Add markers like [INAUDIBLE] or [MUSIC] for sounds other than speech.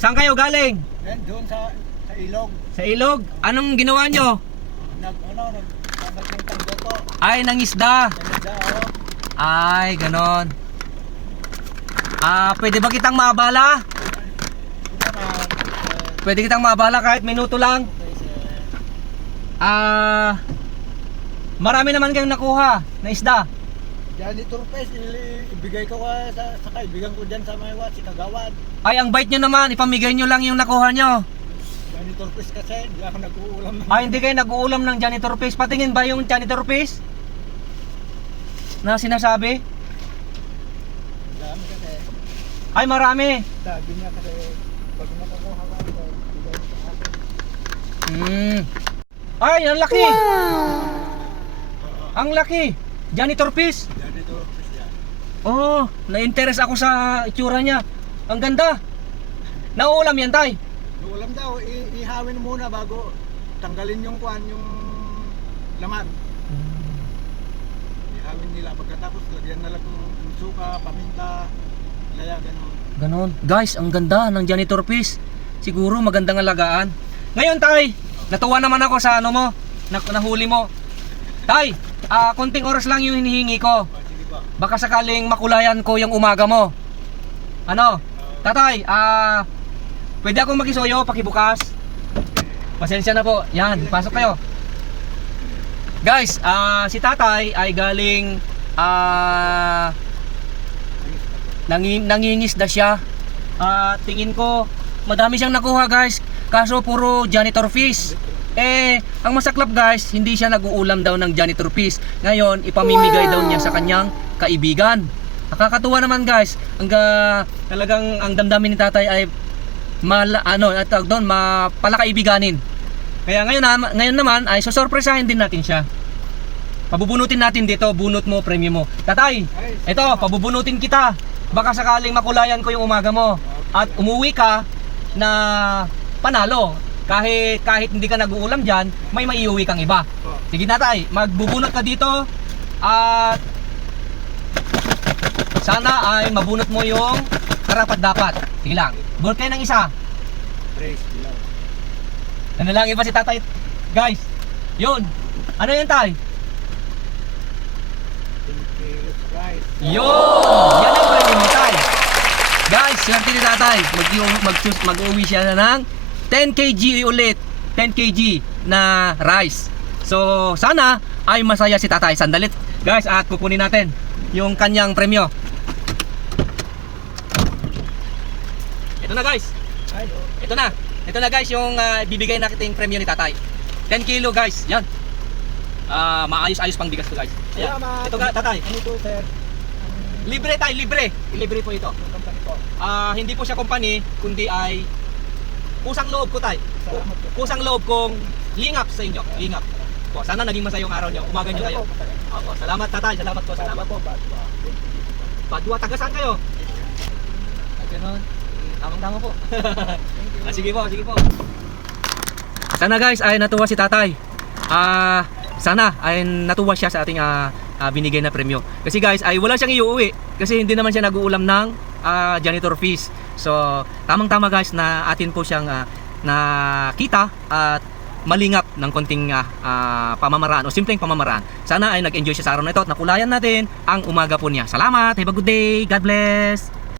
Saan kayo galing? Yan, doon sa, sa ilog. Sa ilog. Anong ginawa nyo? Nag, ano, nag, nagpuntang doko. Ay, nangisda. Kanada, oh. Ay, ganon. Ah, pwede ba kitang maabala? Pwede kitang maabala kahit minuto lang. Ah, marami naman kayong nakuha na isda. Janitor Pes, ibigay ko ka sa, sa kaibigan ko dyan sa Maywa, si Kagawad. Ay, ang bait nyo naman. Ipamigay nyo lang yung nakuha nyo. Janitor Pes kasi, hindi ako nag-uulam ng... Ay, hindi kayo nag-uulam ng janitor fish. Patingin ba yung janitor fish? Na sinasabi? Dami kasi. Ay, marami. Sabi niya kasi, pag nakukuha ka ibigay ko sa akin. Hmm. Ay, ang laki. Ang laki. Janitor fish. Oh, na-interest ako sa itsura niya. Ang ganda. Nauulam yan, tay. Uulam daw, i- ihawin muna bago tanggalin yung kwan, yung laman. Ihawin nila. Pagkatapos, lagyan na lang ng suka, paminta, laya, ganun. Ganon. Guys, ang ganda ng janitor fish. Siguro magandang alagaan. Ngayon, tay, natuwa naman ako sa ano mo, na, nahuli mo. Tay, ah, konting oras lang yung hinihingi ko. Baka sakaling makulayan ko yung umaga mo. Ano? Tatay, ah, pwede akong makisuyo, pakibukas. Pasensya na po. Yan, pasok kayo. Guys, ah, si tatay ay galing, ah, nangi, nangingisda siya. Ah, tingin ko, madami siyang nakuha guys. Kaso puro janitor fish. Eh, ang masaklap guys, hindi siya nag-uulam daw ng janitor fish. Ngayon, ipamimigay daw niya sa kanyang kaibigan. Nakakatuwa naman guys. Ang ga- talagang ang damdamin ni tatay ay mala, ano, at doon, mapalakaibiganin. Kaya ngayon, na, ngayon naman ay susurpresahin din natin siya. Pabubunutin natin dito, bunot mo, premium mo. Tatay, Ay, ito, pabubunutin kita. Baka sakaling makulayan ko yung umaga mo. At umuwi ka na panalo. Kahit kahit hindi ka nag-uulam diyan, may maiuwi kang iba. Sige na tay, magbubunot ka dito at sana ay mabunot mo yung karapat dapat. Sige lang. Bunot kayo ng isa. Ano lang iba si tatay. Guys, yun. Ano yan tay? 10 kilos rice. Yun! Yan ang premium Tay. Guys, swerte ni Tatay. Mag mag mag-uwi siya na ng 10 kg ulit. 10 kg na rice. So, sana ay masaya si Tatay. Sandalit. Guys, at kukunin natin yung kanyang premyo. Ito na guys. Ito na. Ito na guys yung ah, bibigay natin premyo ni Tatay. 10 kilo guys. Yan. Ah, maayos-ayos pang bigas to guys. Ayan. Ito ka, Tatay. Ano sir? Libre tayo, libre. Libre po ito. Ah, hindi po siya company, kundi ay kusang loob ko tay. Kusang loob kong lingap sa inyo. Lingap. Po, sana naging masaya yung araw niyo. Umaga niyo kayo. Opo, salamat tatay. Salamat po. Salamat po. Padua, taga saan kayo? Ganun. Tamang-tama po. [LAUGHS] ah, sige po, sige po. Sana guys ay natuwa si tatay. Ah, sana ay natuwa siya sa ating ah, ah, binigay na premyo. Kasi guys ay wala siyang iuwi kasi hindi naman siya nag-uulam ng ah, janitor fees. So, tamang-tama guys na atin po siyang ah, nakita at malingap ng konting ah, pamamaraan o simpleng pamamaraan. Sana ay nag-enjoy siya sa araw na ito at nakulayan natin ang umaga po niya. Salamat! Have a good day! God bless!